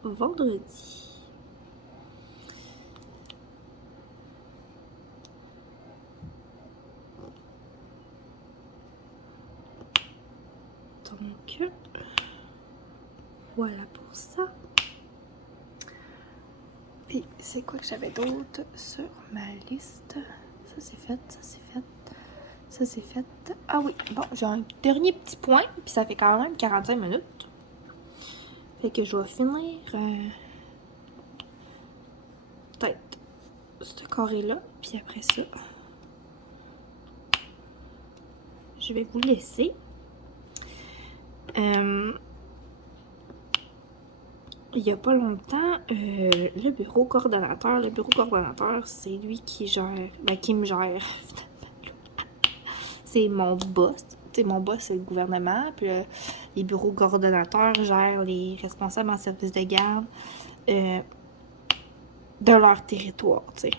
vendredi. Donc, voilà pour ça. Puis, c'est quoi que j'avais d'autre sur ma liste? Ça, c'est fait, ça, c'est fait. Ça, c'est fait. Ah oui, bon, j'ai un dernier petit point, puis ça fait quand même 45 minutes. Fait que je vais finir peut-être ce carré-là, puis après ça, je vais vous laisser. Il n'y a pas longtemps, le bureau coordonnateur, c'est lui qui gère, qui me gère. C'est mon boss. T'sais, mon boss, c'est le gouvernement, puis les bureaux coordonnateurs gèrent les responsables en service de garde de leur territoire, tu sais.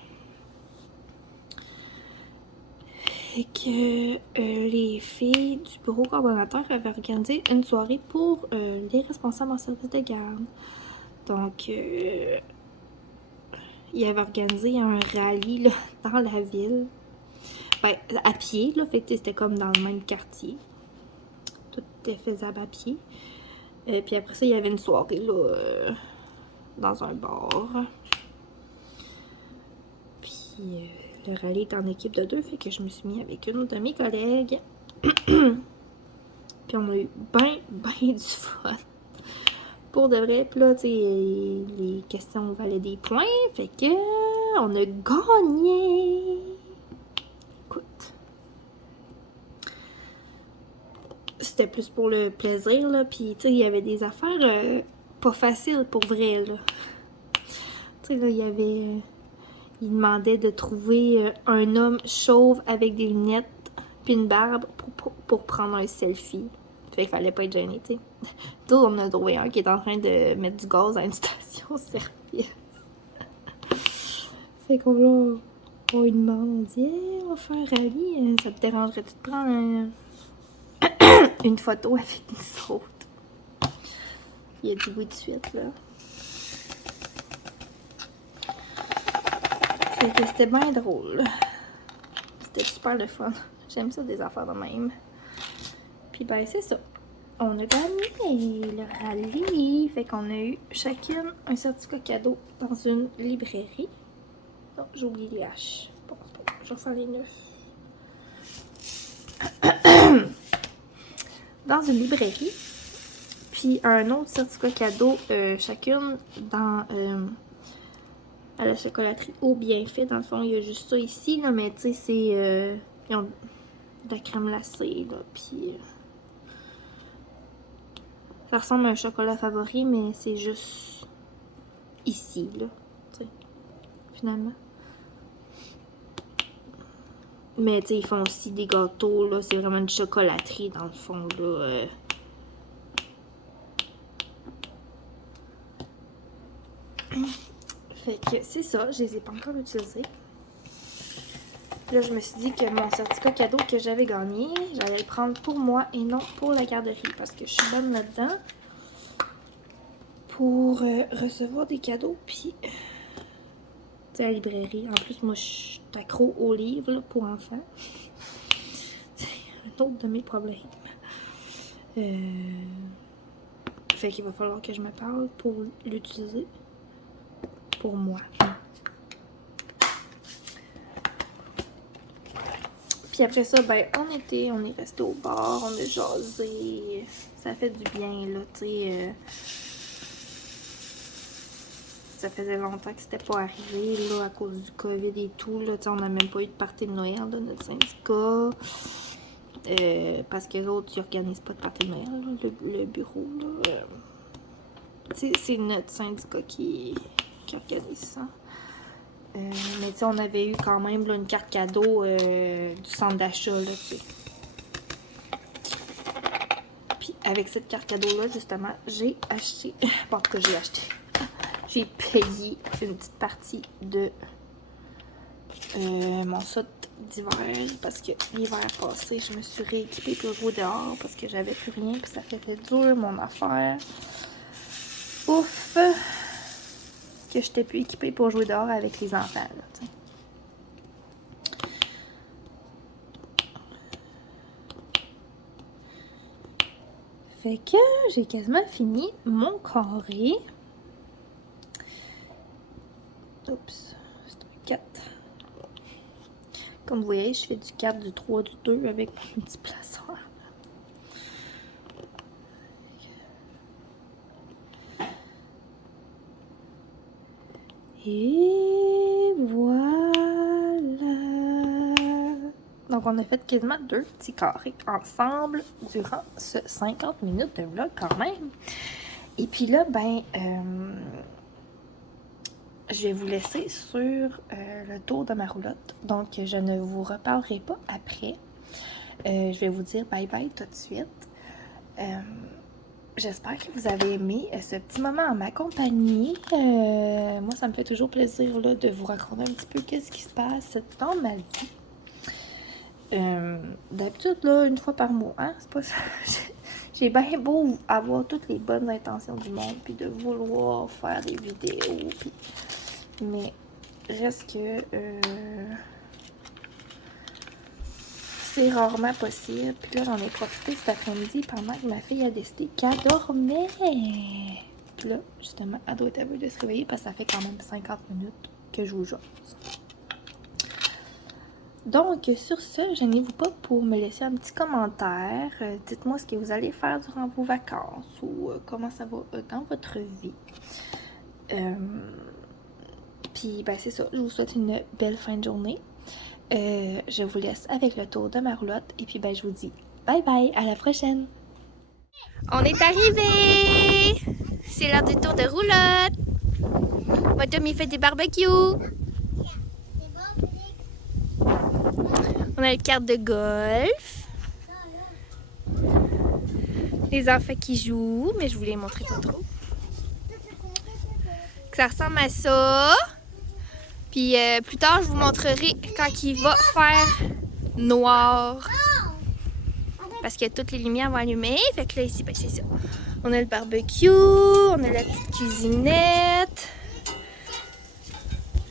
Et que les filles du bureau coordonnateur avaient organisé une soirée pour les responsables en service de garde. Donc, il avait organisé un rallye là, dans la ville. Ben, à pied, là, fait que c'était comme dans le même quartier. Tout était faisable à pied. Puis après ça, il y avait une soirée là, dans un bar. Puis le rallye est en équipe de 2, fait que je me suis mis avec une de mes collègues. Puis on a eu ben du fun. Pour de vrai, puis là, tu sais, les questions valaient des points, fait que on a gagné. Écoute, c'était plus pour le plaisir, là, puis tu sais, il y avait des affaires pas faciles pour vrai, là. Tu sais, là, il y avait... il demandait de trouver un homme chauve avec des lunettes puis une barbe pour prendre un selfie. Fait qu'il fallait pas être gêné, tu sais. Tout, on a trouvé un qui est en train de mettre du gaz à une station-service. Fait qu'on là, on lui demande, on dit hey, on va faire un rallye, ça te dérangerait-tu de prendre une photo avec nous autres? Il a dit oui de suite, là. Fait que c'était bien drôle. C'était super le fun. J'aime ça des affaires de même. Puis ben c'est ça. On a gagné le rallye. Fait qu'on a eu chacune un certificat cadeau dans une librairie. Non, j'ai oublié les H. Bon, c'est pas grave, je ressens les 9. Dans une librairie. Puis un autre certificat cadeau, chacune dans à la chocolaterie au bienfait. Dans le fond, il y a juste ça ici, là, mais tu sais, c'est ils ont de la crème glacée, là, puis ça ressemble à un chocolat favori, mais c'est juste ici, là, tu sais, finalement. Mais tu sais, ils font aussi des gâteaux, là, c'est vraiment une chocolaterie, dans le fond, là. Fait que c'est ça, je les ai pas encore utilisés. Là, je me suis dit que mon certificat cadeau que j'avais gagné, j'allais le prendre pour moi et non pour la garderie. Parce que je suis bonne là-dedans. Pour recevoir des cadeaux. Puis, tu sais, à la librairie. En plus, moi, je suis accro aux livres là, pour enfants. C'est un autre de mes problèmes. Fait qu'il va falloir que je me parle pour l'utiliser. Pour moi. Puis après ça, ben, on est resté au bar, on a jasé. Ça fait du bien, là, tu sais. Ça faisait longtemps que c'était pas arrivé, là, à cause du COVID et tout, là. Tu sais, on n'a même pas eu de party de Noël de notre syndicat. Parce que les autres, ils organisent pas de party de Noël, là, le bureau, là. C'est notre syndicat qui organise ça. Mais tu sais, on avait eu quand même là, une carte cadeau du centre d'achat, là, tu sais. Puis avec cette carte cadeau-là, justement, j'ai acheté... Bon, en tout cas, j'ai acheté. J'ai payé une petite partie de mon saut d'hiver. Parce que l'hiver passé, je me suis rééquipée pour jouer dehors parce que j'avais plus rien. Puis ça faisait dur, mon affaire. Ouf! Que j'étais plus équipée pour jouer dehors avec les enfants, là, t'sais. Fait que j'ai quasiment fini mon carré. Oups, c'est un 4. Comme vous voyez, je fais du 4, du 3, du 2 avec mon petit placeur. Et voilà. Donc, on a fait quasiment 2 petits carrés ensemble durant ce 50 minutes de vlog quand même. Et puis là, ben, je vais vous laisser sur le tour de ma roulotte. Donc, je ne vous reparlerai pas après. Je vais vous dire bye bye tout de suite. J'espère que vous avez aimé ce petit moment en ma compagnie. Moi, ça me fait toujours plaisir là, de vous raconter un petit peu qu'est-ce qui se passe dans ma vie. D'habitude, là, une fois par mois, hein, c'est pas ça. J'ai bien beau avoir toutes les bonnes intentions du monde, puis de vouloir faire des vidéos, puis... mais reste que c'est rarement possible. Puis là, j'en ai profité cet après-midi pendant que ma fille a décidé qu'elle dormait. Puis là, justement, elle doit être à bout de se réveiller parce que ça fait quand même 50 minutes que je vous jase. Donc, sur ce, gênez-vous pas pour me laisser un petit commentaire. Dites-moi ce que vous allez faire durant vos vacances ou comment ça va dans votre vie. Puis, ben, c'est ça. Je vous souhaite une belle fin de journée. Je vous laisse avec le tour de ma roulotte. Et puis, ben, je vous dis bye bye. À la prochaine. On est arrivé! C'est l'heure du tour de roulotte. Moi, Tom, il fait des barbecues. On a une carte de golf. Les enfants qui jouent, mais je vous les montrer pas trop. Ça ressemble à ça. Puis plus tard, je vous montrerai quand il va faire noir. Parce que toutes les lumières vont allumer. Fait que là, ici, ben, c'est ça. On a le barbecue, on a la petite cuisinette.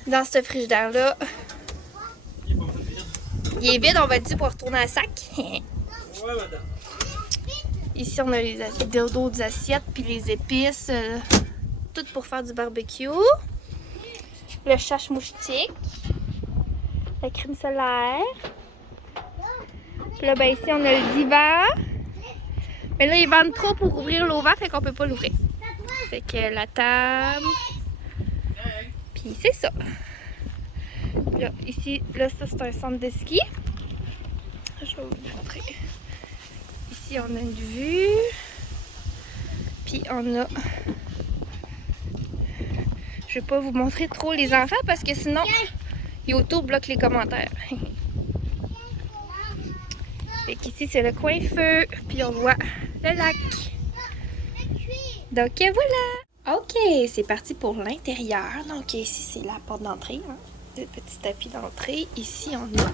Dans ce frigidaire-là, il est vide, on va dire, pour retourner à sac. Ici, on a d'autres assiettes, puis les épices, tout pour faire du barbecue. Le chasse moustique, la crème solaire. Puis là, ben, ici, on a le divan. Mais là, ils vendent trop pour ouvrir l'auvent, fait qu'on peut pas l'ouvrir. Fait que la table. Puis c'est ça. Là, ici, là, ça, c'est un centre de ski. Je vais vous montrer. Ici, on a une vue. Puis on a... Je vais pas vous montrer trop les enfants parce que sinon, YouTube bloque les commentaires. Fait qu'ici, c'est le coin feu. Puis on voit le lac. Donc voilà. Ok, c'est parti pour l'intérieur. Donc ici, c'est la porte d'entrée. Hein. Le petit tapis d'entrée. Ici, on a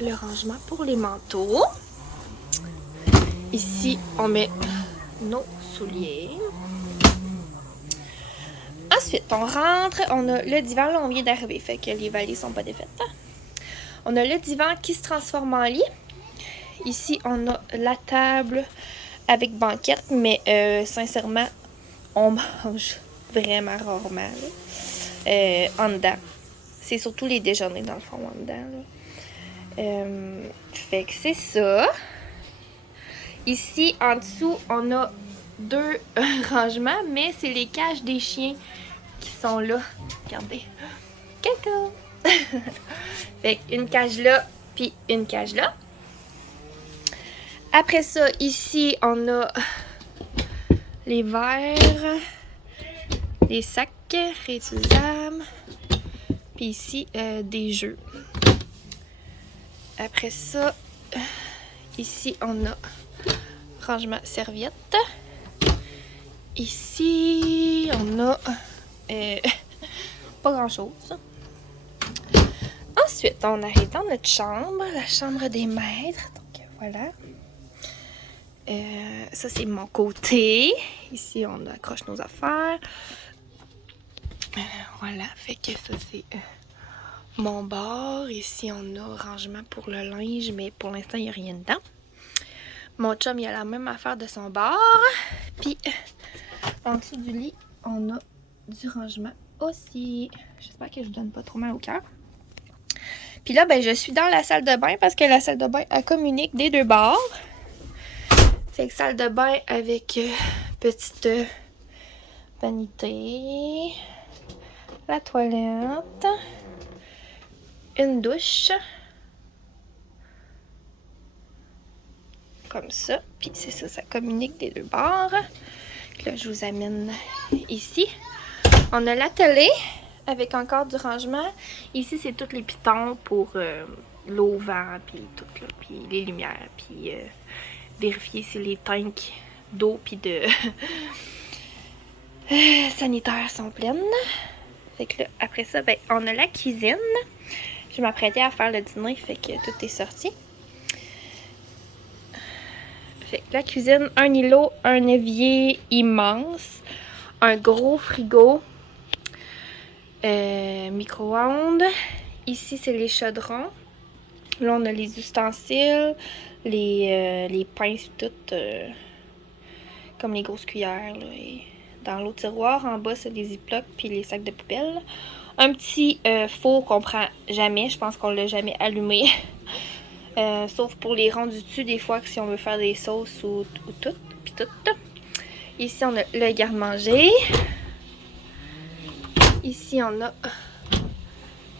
le rangement pour les manteaux. Ici, on met nos souliers. Ensuite, on rentre. On a le divan. Là, on vient d'arriver. Fait que les valises sont pas défaites. On a le divan qui se transforme en lit. Ici, on a la table avec banquette. Mais sincèrement, on mange vraiment rarement en dedans. C'est surtout les déjeuners, dans le fond, en dedans. Là. Fait que c'est ça. Ici, en dessous, on a 2 rangements, mais c'est les cages des chiens qui sont là. Regardez. Caca! Fait une cage là, puis une cage là. Après ça, ici, on a les verres, les sacs réutilisables, puis ici, des jeux. Après ça, ici, on a rangement serviette. Ici, on a pas grand-chose. Ensuite, on arrive dans notre chambre, la chambre des maîtres. Donc, voilà. Ça, c'est mon côté. Ici, on accroche nos affaires. Voilà, fait que ça, c'est mon bord. Ici, on a rangement pour le linge, mais pour l'instant, il n'y a rien dedans. Mon chum, il a la même affaire de son bord. Puis, en dessous du lit, on a du rangement aussi. J'espère que je ne donne pas trop mal au cœur. Puis là, ben, je suis dans la salle de bain parce que la salle de bain, elle communique des deux bords. Fait que salle de bain avec petite vanité, la toilette, une douche, comme ça. Puis c'est ça, ça communique des deux bords. Là, je vous amène ici. On a la télé avec encore du rangement. Ici, c'est tous les pitons pour l'eau, vent, puis tout, là, puis les lumières, puis vérifier si les tanks d'eau puis de sanitaires sont pleines. Fait que là, après ça, ben, on a la cuisine. Je m'apprêtais à faire le dîner, fait que tout est sorti. Fait que la cuisine, un îlot, un évier immense, un gros frigo, micro-ondes. Ici, c'est les chaudrons. Là, on a les ustensiles, les pinces, toutes, comme les grosses cuillères. Là, et dans l'autre tiroir, en bas, c'est les ziplocs puis les sacs de poubelle. Un petit four qu'on prend jamais. Je pense qu'on l'a jamais allumé. Sauf pour les ronds du dessus, des fois, que si on veut faire des sauces ou tout. Puis tout. Ici, on a le garde-manger. Ici, on a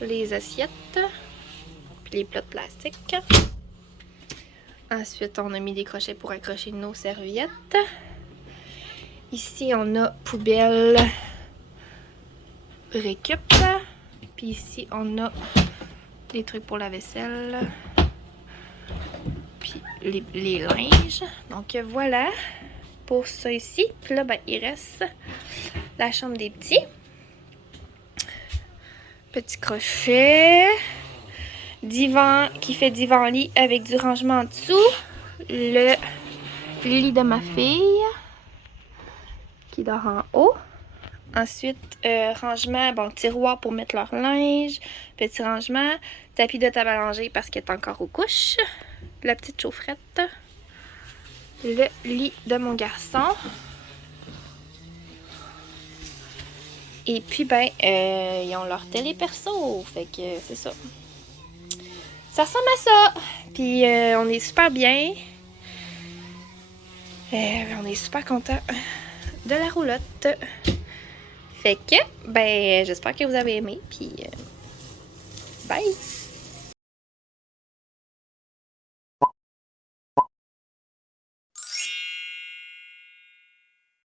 les assiettes. Puis les plats de plastique. Ensuite, on a mis des crochets pour accrocher nos serviettes. Ici, on a poubelle récup. Puis ici, on a des trucs pour la vaisselle. Puis les linges. Donc voilà pour ça ici. Puis là, ben, il reste la chambre des petits. Petit crochet. Divan qui fait divan-lit avec du rangement en dessous. Le lit de ma fille qui dort en haut. Ensuite, rangement, bon, tiroir pour mettre leur linge. Petit rangement. Tapis de table à langer parce qu'elle est encore aux couches. La petite chaufferette. Le lit de mon garçon. Et puis, ben, ils ont leur télé perso. Fait que c'est ça. Ça ressemble à ça. Puis, on est super bien. On est super content de la roulotte. Fait que, ben, j'espère que vous avez aimé. Puis, bye!